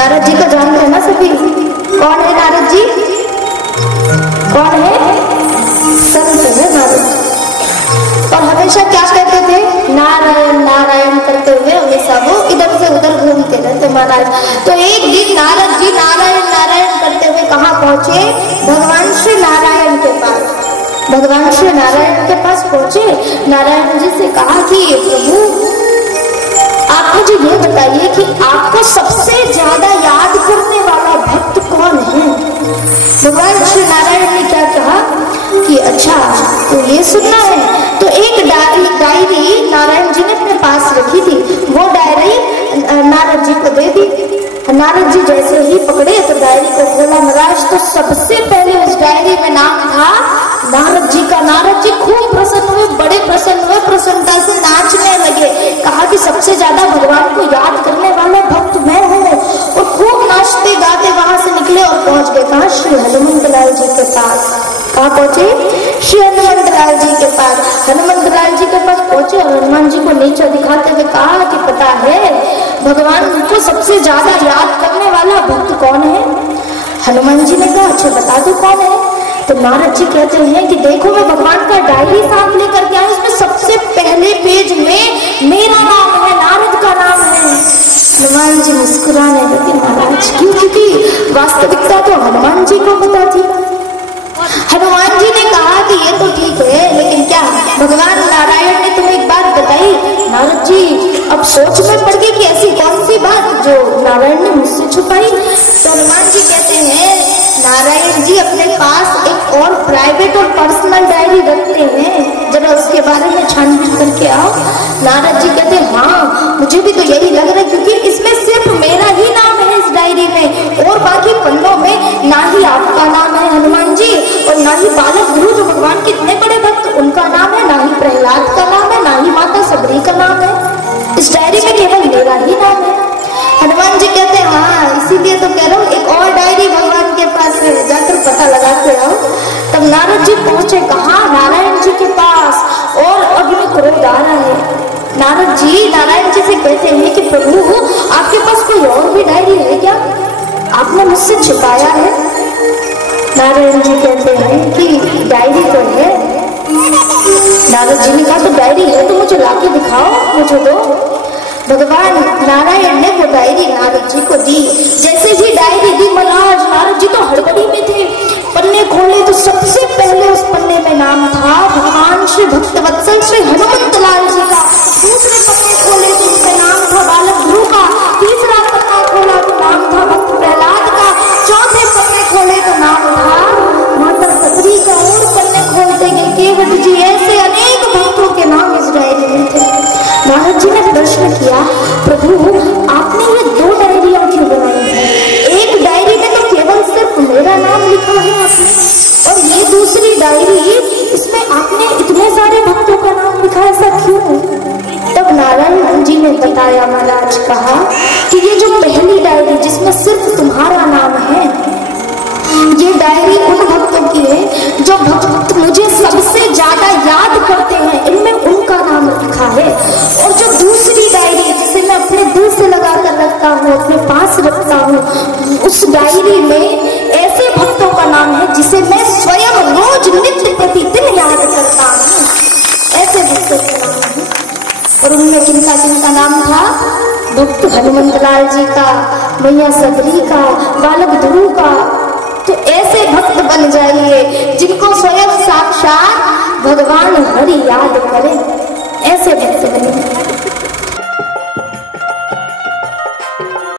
नारद जी को जानते हैं ना सभी? कौन है नारद जी? कौन है? संत है नारद जी। और हमेशा क्या कहते थे? नारायण नारायण करते हुए हमेशा वो इधर से उधर घूमते रहते महाराज। तो एक दिन नारद जी नारायण नारायण करते हुए कहाँ पहुंचे? भगवान श्री नारायण के पास। भगवान श्री नारायण के पास पहुंचे, नारायण जी से कहा कि प्रभु आप मुझे ये बताइए कि आपको सबसे ज्यादा याद करने वाला भक्त कौन है? भगवान श्री नारायण ने क्या कहा कि अच्छा तो ये सुनना है। तो एक डायरी नारायण जी ने अपने पास रखी थी, वो डायरी नारद जी को दे दी। नारद जी जैसे ही पकड़े तो डायरी को खोला महाराज, तो सबसे पहले उस डायरी में नाम था नारद जी का। नारद जी खूब प्रसन्न हुए, बड़े प्रसन्न हुए, प्रसन्नता से नाचने लगे। कहा कि सबसे ज्यादा भगवान को याद करने वाला भक्त मैं हूँ। और खूब नाचते गाते वहां से निकले और पहुंच गए कहा? श्री हनुमंत लाल जी के पास। कहाँ पहुंचे? श्री हनुमंत लाल जी के पास। हनुमंत लाल जी के पास पहुंचे और हनुमान जी को नीचे दिखाते हुए कहा कि पता है भगवान को सबसे ज्यादा याद करने वाला भक्त कौन है? हनुमान जी ने कहा अच्छा बता दो कौन है। तो नारद जी कहते हैं कि देखो मैं भगवान का डायरी साथ लेकर के आया, इसमें सबसे पहले पेज में मेरा नाम है, नारद का नाम है। हनुमान जी मुस्कुराने लगे महाराज। क्यों? क्योंकि वास्तविकता तो हनुमान जी को पता थी। हनुमान जी ने कहा कि ये तो ठीक है, लेकिन क्या भगवान नारायण ने तुम्हें एक बात बताई? नारद जी अब सोच में पड़ गई कि ऐसी कौन सी बात जो नारायण ने मुझसे छुपाई। तो हनुमान जी कहते हैं नारायण जी अपने पास एक और प्राइवेट और पर्सनल डायरी रखते हैं, जरा उसके बारे में छानबीन करके आओ। नारद जी कहते हैं हाँ मुझे भी तो यही लग रहा है, क्योंकि इसमें सिर्फ मेरा ही नाम है इस डायरी में, और बाकी पन्नों में ना ही आपका नाम है हनुमान जी, और ना ही बालक ध्रुव जो भगवान के इतने बड़े भक्त उनका नाम है, ना ही प्रहलाद का नाम है, ना ही माता सबरी का नाम है। इस डायरी में केवल मेरा ही नाम है। हनुमान जी कहते हैं हाँ इसीलिए तो कह रहा हूँ एक और डायरी भगवान के पास है, जाकर पता लगा के आओ। तब नारद जी पहुंचे कहाँ? नारायण जी के पास। और अग्नि क्रोध आ रहा है। नारद जी नारायण जी से कहते हैं कि प्रभु आपके पास कोई और भी डायरी है क्या? आपने मुझसे छिपाया है? नारायण जी कहते हैं कि डायरी तो है। नारद जी ने कहा तो डायरी है तो मुझे लाके दिखाओ, मुझे दो। भगवान नारायण ने वो डायरी नारद जी को दी। जैसे ही डायरी दी महाराज नारद जी तो हड़बड़ी में थे। पन्ने खोले तो सबसे पहले उस पन्ने में नाम था भगवान श्री भक्तवत्सल श्री हनुमंत लाल जी का। दूसरे पन्ने खोले तो उसमें नाम था बालक ध्रुव का। तीसरा पन्ना खोला तो नाम था भक्त प्रहलाद का। चौथे पन्ने खोले तो नाम था माता सबरी का। और पन्ने खोलते गए केवट जी, ऐसे अनेक भक्तों के नाम इस डायरी में थे। नारद जी ने प्रश्न किया प्रभु आपने ये दो डायरियां क्यों बनाई है? एक डायरी में तो केवल सिर्फ मेरा नाम लिखा है आपने, और ये दूसरी डायरी इसमें आपने इतने सारे भक्तों का नाम लिखा, ऐसा क्यों? तब नारायण जी ने बताया महाराज, कहा कि ये जो पहली डायरी जिसमें सिर्फ तुम्हारा नाम है, ये डायरी उन भक्तों की है जो भक्त मुझे सबसे ज्यादा याद करते हैं, इनमें उनका नाम लिखा है। और जो दूसरी डायरी जिसे मैं अपने दिल से लगा कर रखता हूँ, अपने पास रखता हूँ, उस डायरी में ऐसे भक्तों का नाम है जिसे मैं स्वयं रोज नित्य प्रतिदिन याद करता हूँ। ऐसे भक्तों का नाम है। और उनमें किनका किनका नाम था? भक्त हनुमंत लाल जी का, मैया सबरी का, बालक ध्रुव का। तो ऐसे भक्त बन जाइए जिनको स्वयं साक्षात भगवान हरि याद करें।